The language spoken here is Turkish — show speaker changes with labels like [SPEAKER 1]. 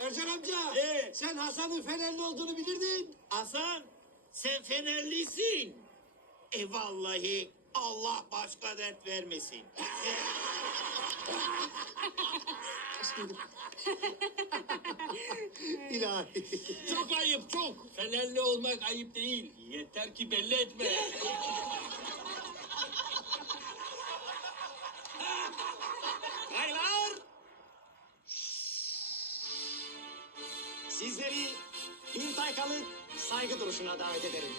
[SPEAKER 1] Ercan amca, Ee? sen Hasan'ın Fenerli olduğunu bilirdin.
[SPEAKER 2] Hasan sen Fenerlisin. E vallahi Allah başka dert vermesin.
[SPEAKER 1] İlahi.
[SPEAKER 3] Çok ayıp çok. Fenerli olmak ayıp değil. Yeter ki belli etme.
[SPEAKER 1] Baylar! Sizleri bir dakikalık saygı duruşuna davet ederim.